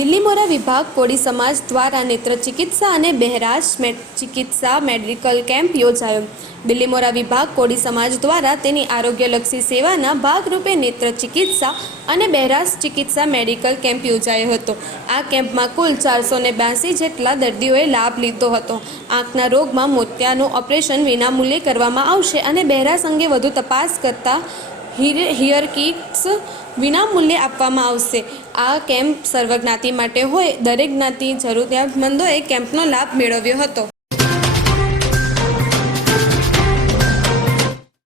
બિલ્લીમોરા વિભાગ કોળી સમાજ દ્વારા નેત્ર ચિકિત્સા અને બહેરાશ ચિકિત્સા મેડિકલ કેમ્પ યોજાયો. બિલ્લીમોરા વિભાગ કોળી સમાજ દ્વારા તેની આરોગ્યલક્ષી સેવાના ભાગરૂપે નેત્ર ચિકિત્સા અને બહેરાશ ચિકિત્સા મેડિકલ કેમ્પ યોજાયો હતો. આ કેમ્પમાં કુલ ચારસો બ્યાસી જેટલા દર્દીઓએ લાભ લીધો હતો. આંખના રોગમાં મોતિયાનું ઓપરેશન વિનામૂલ્યે કરવામાં આવશે અને બહેરાશ અંગે વધુ તપાસ કરતા હિયર કિટ્સ વિનામૂલ્યે આપવામાં આવશે. આ કેમ્પ સર્વજ્ઞાતિ માટે હોય, દરેક જ્ઞાતિ જરૂરિયાતમંદોએ કેમ્પનો લાભ મેળવ્યો હતો.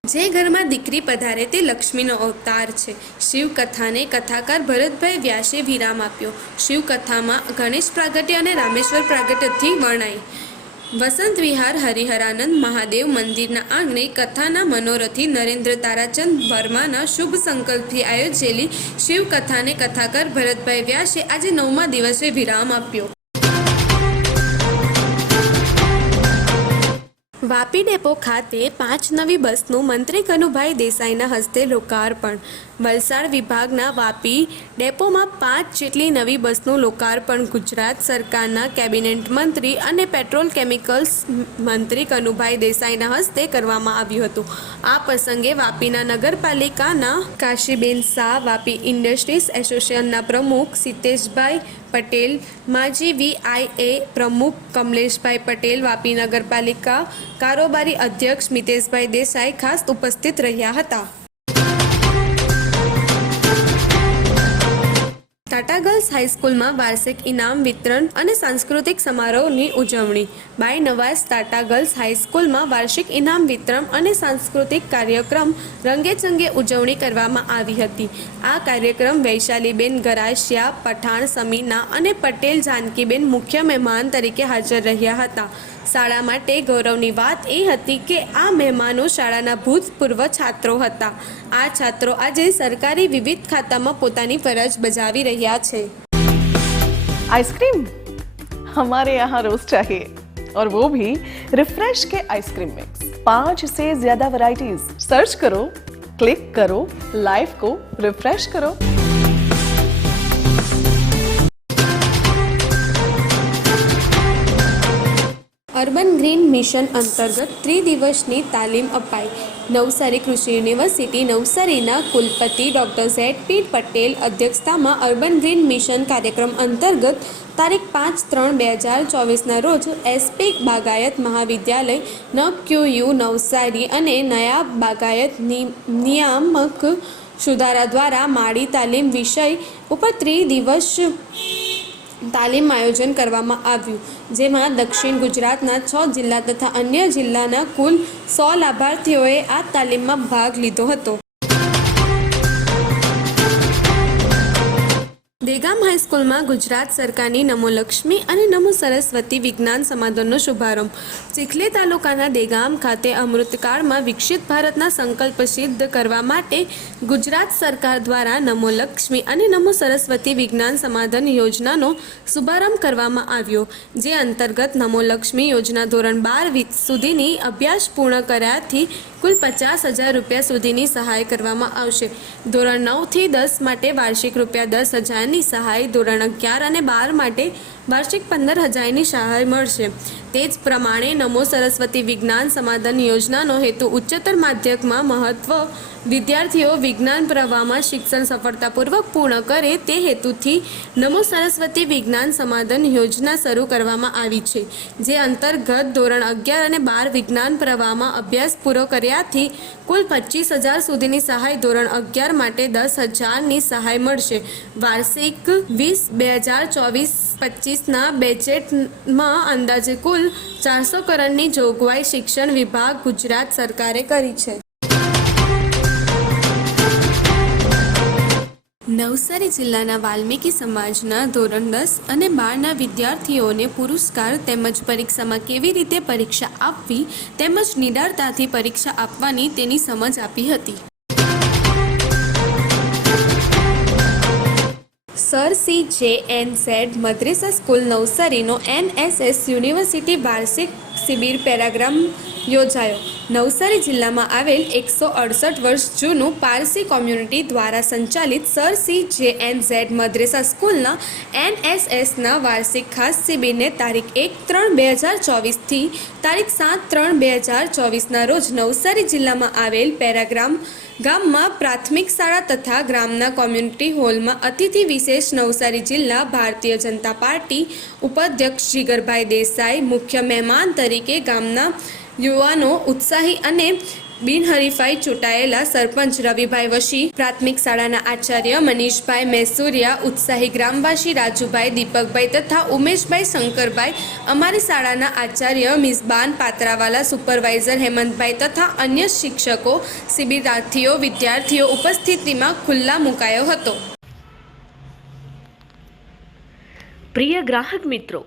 જે ઘરમાં દીકરી પધારે તે લક્ષ્મીનો અવતાર છે. શિવકથાને કથાકાર ભરતભાઈ વ્યાસે વિરામ આપ્યો. શિવકથામાં ગણેશ પ્રાગટ્ય અને રામેશ્વર પ્રાગટ્યથી વર્ણાઈ. વસંત વિહાર, હરિહરાનંદ મહાદેવ મંદિરના આંગણે કથાના મનોરથી નરેન્દ્ર તારાચંદ વર્માના શુભ સંકલ્પથી આયોજેલી શિવકથાને કથાકાર ભરતભાઈ વ્યાસે આજે નવમા દિવસે વિરામ આપ્યો. વાપી ડેપો ખાતે પાંચ નવી બસનું મંત્રી કનુભાઈ દેસાઈના હસ્તે લોકાર્પણ વલસાડ વિભાગના વાપી ડેપોમાં પાંચ જેટલી નવી બસનું લોકાર્પણ ગુજરાત સરકારના કેબિનેટ મંત્રી અને પેટ્રોલ કેમિકલ્સ મંત્રી કનુભાઈ દેસાઈના હસ્તે કરવામાં આવ્યું હતું. આ પ્રસંગે વાપીના નગરપાલિકાના કાશીબેન શાહ, વાપી ઇન્ડસ્ટ્રીઝ એસોસિએશનના પ્રમુખ સિતેશભાઈ પટેલ, માજી વીઆઈએ પ્રમુખ કમલેશભાઈ પટેલ, વાપી નગરપાલિકા કારોબારી અધ્યક્ષ મિતેશભાઈ દેસાઈ ખાસ ઉપસ્થિત રહ્યા હતા. ટાટા ગર્લ્સ હાઈસ્કૂલમાં વાર્ષિક ઇનામ વિતરણ અને સાંસ્કૃતિક સમારોહની ઉજવણી. બાય નવાઝ ટાટા ગર્લ્સ હાઈસ્કૂલમાં વાર્ષિક ઇનામ વિતરણ અને સાંસ્કૃતિક કાર્યક્રમ રંગેચંગે ઉજવણી કરવામાં આવી હતી. આ કાર્યક્રમ વૈશાલીબેન ગરાશિયા પઠાણ સમીના અને પટેલ જાનકીબેન મુખ્ય મહેમાન તરીકે હાજર રહ્યા હતા. શાળા માટે ગૌરવની વાત એ હતી કે આ મહેમાનો શાળાના ભૂતપૂર્વ છાત્રો હતા. આ છાત્રો આજે સરકારી વિવિધ ખાતામાં પોતાની ફરજ બજાવી રહ્યા છે आइसक्रीम हमारे यहाँ रोज चाहिए और वो भी रिफ्रेश के आइसक्रीम मिक्स पांच से ज्यादा वैरायटीज सर्च करो क्लिक करो लाइफ को रिफ्रेश करो અર્બન ગ્રીન મિશન અંતર્ગત ત્રિદિવસની તાલીમ અપાઈ નવસારી કૃષિ યુનિવર્સિટી નવસારીના કુલપતિ ડૉક્ટર ઝેડ પી પટેલ અધ્યક્ષતામાં અર્બન ગ્રીન મિશન કાર્યક્રમ અંતર્ગત તારીખ પાંચ ત્રણ બે હજાર ચોવીસના રોજ એસપી બાગાયત મહાવિદ્યાલય નક્યુયુ નવસારી અને નયાબ બાગાયત નિયામક સુધારા દ્વારા માળી તાલીમ વિષય ઉપર ત્રિદિવસ તાલીમ આયોજન કરવામાં આવ્યું, જેમાં દક્ષિણ ગુજરાતના છ જિલ્લા તથા અન્ય જિલ્લાના કુલ સો લાભાર્થીઓએ આ તાલીમમાં ભાગ લીધો હતો. દેગામ હાઈસ્કૂલમાં ગુજરાત સરકારની નમો લક્ષ્મી અને નમો સરસ્વતી વિજ્ઞાન સમાધાનનો શુભારંભ. ચીખલી તાલુકાના દેગામ ખાતે અમૃતકાળમાં વિકસિત ભારતના સંકલ્પ સિદ્ધ કરવા માટે ગુજરાત સરકાર દ્વારા નમો લક્ષ્મી અને નમો સરસ્વતી વિજ્ઞાન સમાધાન યોજનાનો શુભારંભ કરવામાં આવ્યો, જે અંતર્ગત નમો લક્ષ્મી યોજના ધોરણ બાર સુધીની અભ્યાસ પૂર્ણ કર્યાથી કુલ પચાસ હજાર રૂપિયા સુધીની સહાય કરવામાં આવશે. ધોરણ નવથી દસ માટે વાર્ષિક રૂપિયા દસ હજારની સહાય ધોરણ અગિયાર અને બાર માટે વાર્ષિક પંદર હજારની સહાય મળશે. તે જ પ્રમાણે નમો સરસ્વતી વિજ્ઞાન સમાધાન યોજનાનો હેતુ ઉચ્ચતર માધ્યમમાં મહત્વ, વિદ્યાર્થીઓ વિજ્ઞાન પ્રવાહમાં શિક્ષણ સફળતાપૂર્વક પૂર્ણ કરે તે હેતુથી નમો સરસ્વતી વિજ્ઞાન સમાધાન યોજના શરૂ કરવામાં આવી છે, જે અંતર્ગત ધોરણ અગિયાર અને બાર વિજ્ઞાન પ્રવાહમાં અભ્યાસ પૂરો કર્યાથી કુલ પચીસ હજાર સુધીની સહાય ધોરણ અગિયાર માટે દસ હજારની સહાય મળશે. વાર્ષિક વીસ બે હજાર ચોવીસ પચીસના બેચેટમાં અંદાજે કુલ ચારસો કરોડની જોગવાઈ શિક્ષણ વિભાગ ગુજરાત સરકારે કરી છે. નવસારી જિલ્લાના વાલ્મીકી સમાજના ધોરણ દસ અને બારના વિદ્યાર્થીઓને પુરસ્કાર તેમજ પરીક્ષામાં કેવી રીતે પરીક્ષા આપવી તેમજ નિડરતાથી પરીક્ષા આપવાની તેની સમજ આપી હતી. Sir C J N Z Madressa school નવસારીનો NSS university વાર્ષિક શિબિર પેરાગ્રામ યોજાયો. નવસારી જિલ્લામાં આવેલ એકસો અડસઠ વર્ષ જૂનું પારસી કોમ્યુનિટી દ્વારા સંચાલિત sir C J N Z Madressa સ્કૂલના એનએસએસના વાર્ષિક ખાસ શિબિરને તારીખ એક ત્રણ બે હજાર ચોવીસથી તારીખ સાત ત્રણ બે હજાર ચોવીસના રોજ નવસારી જિલ્લામાં આવેલ પેરાગ્રામ ગામમાં પ્રાથમિક શાળા તથા ગ્રામના કોમ્યુનિટી હોલમાં અતિથિ વિશેષ નવસારી જિલ્લા ભારતીય જનતા પાર્ટી ઉપાધ્યક્ષ જીગરભાઈ દેસાઈ મુખ્ય મહેમાન તરીકે ગામના યુવાનો ઉત્સાહી અને બિનહરીફાઈ ચૂંટાયેલા સરપંચ રવિભાઈ વશી, પ્રાથમિક શાળાના આચાર્ય મનીષભાઈ મેસુરિયા, ઉત્સાહી ગ્રામવાસી રાજુભાઈ દીપકભાઈ તથા ઉમેશભાઈ શંકરભાઈ, અમારી શાળાના આચાર્ય મિસબાન પાત્રાવાલા, સુપરવાઇઝર હેમંતભાઈ તથા અન્ય શિક્ષકો, શિબિરાર્થીઓ, વિદ્યાર્થીઓ ઉપસ્થિતિમાં ખુલ્લા મુકાયો હતો. પ્રિય ગ્રાહક મિત્રો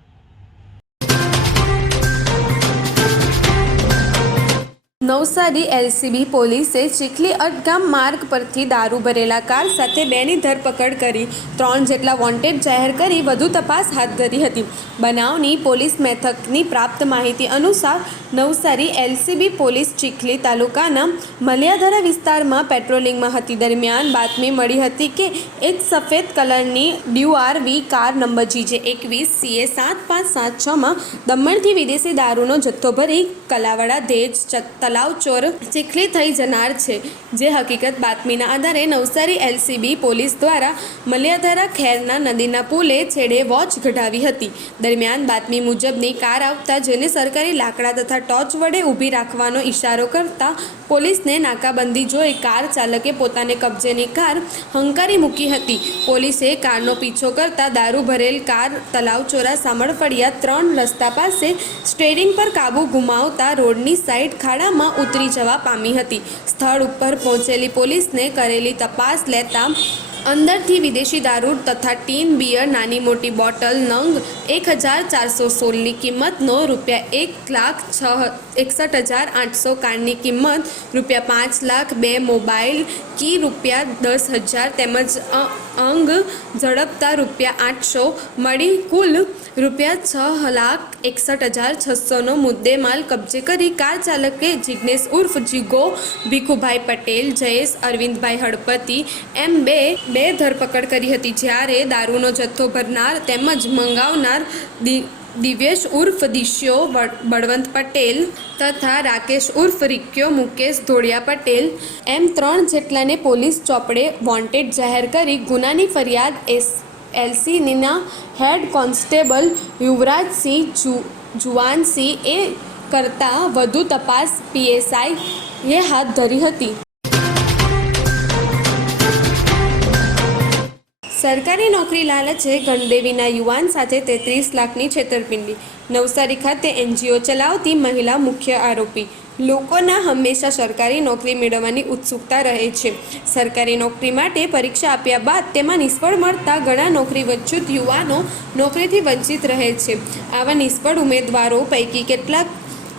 નવસારી એલસીબી પોલીસે ચીખલી અટગામ માર્ગ પરથી દારૂ ભરેલા કાર સાથે બેની ધરપકડ કરી ત્રણ જેટલા વોન્ટેડ જાહેર કરી વધુ તપાસ હાથ ધરી હતી. બનાવની પોલીસ મથકની પ્રાપ્ત માહિતી અનુસાર નવસારી એલસીબી પોલીસ ચીખલી તાલુકાના મલિયાધરા વિસ્તારમાં પેટ્રોલિંગમાં હતી. દરમિયાન બાતમી મળી હતી કે એક સફેદ કલરની ડ્યુઆરવી કાર નંબર જીજે એકવીસ સીએ સાત પાંચ સાત છમાં દમણથી વિદેશી દારૂનો જથ્થો ભરી કલાવાડા ધેજ ચ- તલાવ ચોર ચીખલી થઈ જનાર છે. જે હકીકત બાતમીના આધારે નવસારી એલસીબી પોલીસ દ્વારા મલિયાધરા ખેરના નદીના પુલે છેડે વોચ ઘટાવી હતી. દરમિયાન બાતમી મુજબની કાર આવતા જેને સરકારી લાકડા તથા ટોર્ચ વડે ઊભી રાખવાનો ઇશારો કરતા પોલીસને નાકાબંધી જોઈ કાર ચાલકે પોતાને કબજેની કાર હંકારી મૂકી હતી. પોલીસે કારનો પીછો કરતા દારૂ ભરેલ કાર તલાવચોરા સામળફળિયા ત્રણ રસ્તા પાસે સ્ટેરિંગ પર કાબુ ગુમાવતા રોડની સાઈડ ખાડામાં ઉતરી જવા પામી હતી. સ્થળ ઉપર પહોંચેલી પોલીસને કરેલી તપાસ લેતા અંદરથી વિદેશી દારૂ તથા ટીન બિયર નાની મોટી બોટલ નંગ એક હજાર ચારસો સોળની કિંમતનો રૂપિયા એક લાખ છ, એકસઠ હજાર આઠસો કારની કિંમત, રૂપિયા પાંચ લાખ બે મોબાઈલ કી રૂપિયા દસ હજાર તેમજ અંગ ઝડપતા રૂપિયા આઠસો. મળી કુલ રૂપિયા છ લાખ એકસઠ હજાર છસોનો મુદ્દેમાલ કબજે કરી કાર ચાલકે જિજ્ઞેશ ઉર્ફ જીગો, ભીખુભાઈ પટેલ, જયેશ અરવિંદભાઈ હળપતિ એમ બે બે ધરપકડ કરી હતી. જ્યારે દારૂનો જથ્થો ભરનાર તેમજ મંગાવનાર દી દિવ્યેશ ઉર્ફ દિશ્યો બળવંત પટેલ તથા રાકેશ ઉર્ફ રિક્યો મુકેશ ધોળિયા પટેલ એમ ત્રણ જેટલાને પોલીસ ચોપડે વોન્ટેડ જાહેર કરી ગુનાની ફરિયાદ એસ, એલસીનીના હેડ કોન્સ્ટેબલ યુવરાજસિંહ જુ, જુવાનસિંહ એ કરતાં વધુ તપાસ પીએસઆઈએ હાથ ધરી હતી. સરકારી નોકરી લાલચે ગણદેવીના યુવાન સાથે તેત્રીસ લાખની છેતરપિંડી. નવસારી ખાતે એનજીઓ ચલાવતી મહિલા મુખ્ય આરોપી. લોકોના હંમેશા સરકારી નોકરી મેળવવાની ઉત્સુકતા રહે છે. સરકારી નોકરી માટે પરીક્ષા આપ્યા બાદ તેમાં નિષ્ફળ મળતા ઘણા નોકરી વંચિત યુવાનો નોકરીથી વંચિત રહે છે. આવા નિષ્ફળ ઉમેદવારો પૈકી કેટલાક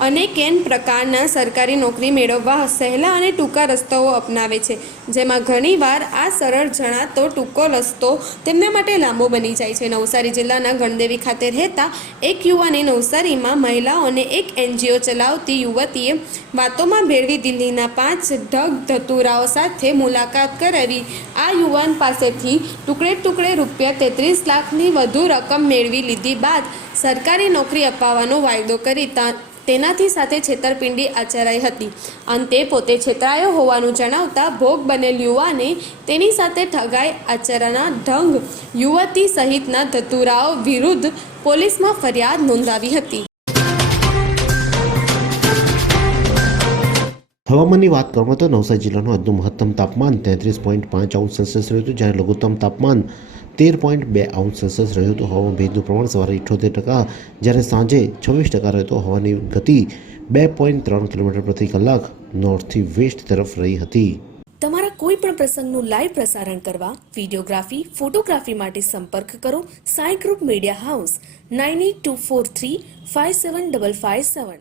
અનેકેન પ્રકારના સરકારી નોકરી મેળવવા સહેલા અને ટૂંકા રસ્તાઓ અપનાવે છે. જેમાં ઘણીવાર આ સરળ જણાતો ટૂંકો રસ્તો તેમના માટે લાંબો બની જાય છે. નવસારી જિલ્લાના ગણદેવી ખાતે રહેતા એક યુવાને નવસારીમાં મહિલાઓને એક એનજીઓ ચલાવતી યુવતીએ વાતોમાં ભેળવી દિલ્હીના પાંચ ઢગ ધતુરાઓ સાથે મુલાકાત કરાવી. આ યુવાન પાસેથી ટુકડે ટુકડે રૂપિયા તેત્રીસ લાખની વધુ રકમ મેળવી લીધી બાદ સરકારી નોકરી અપાવવાનો વાયદો કરી તેનાથી સાથે છેતરપિંડી આચરાઈ હતી. અંતે પોતે છેતરાયો હોવાનું જણાવતા ભોગ બનેલ યુવાને તેની સાથે ઠગાઈ આચરણના ઢંગ યુવતી સહિતના ધતુરાઓ વિરુદ્ધ પોલીસમાં ફરિયાદ નોંધાવી હતી. હવામાનની વાત કરવામાં તો નવસારી જિલ્લાનું આજનું મહત્તમ તાપમાન તેત્રીસ પોઈન્ટ પાંચ આઉટ સેલ્સિયસ રહ્યું હતું, જ્યારે લઘુત્તમ તાપમાન તેર પોઈન્ટ બે આઉન્સ સેલ્સિયસ રહ્યું હતું. હવામાં ભેજનું પ્રમાણ સવારે ઇઠોતેર ટકા, જ્યારે સાંજે છવ્વીસ ટકા રહેતો હવાની ગતિ બે પોઈન્ટ ત્રણ કિલોમીટર પ્રતિ કલાક નોર્થથી વેસ્ટ તરફ રહી હતી. તમારા કોઈ પણ પ્રસંગનું લાઈવ પ્રસારણ કરવા વિડીયોગ્રાફી ફોટોગ્રાફી માટે સંપર્ક કરો. Sai group media house nine eight two four three five seven double five seven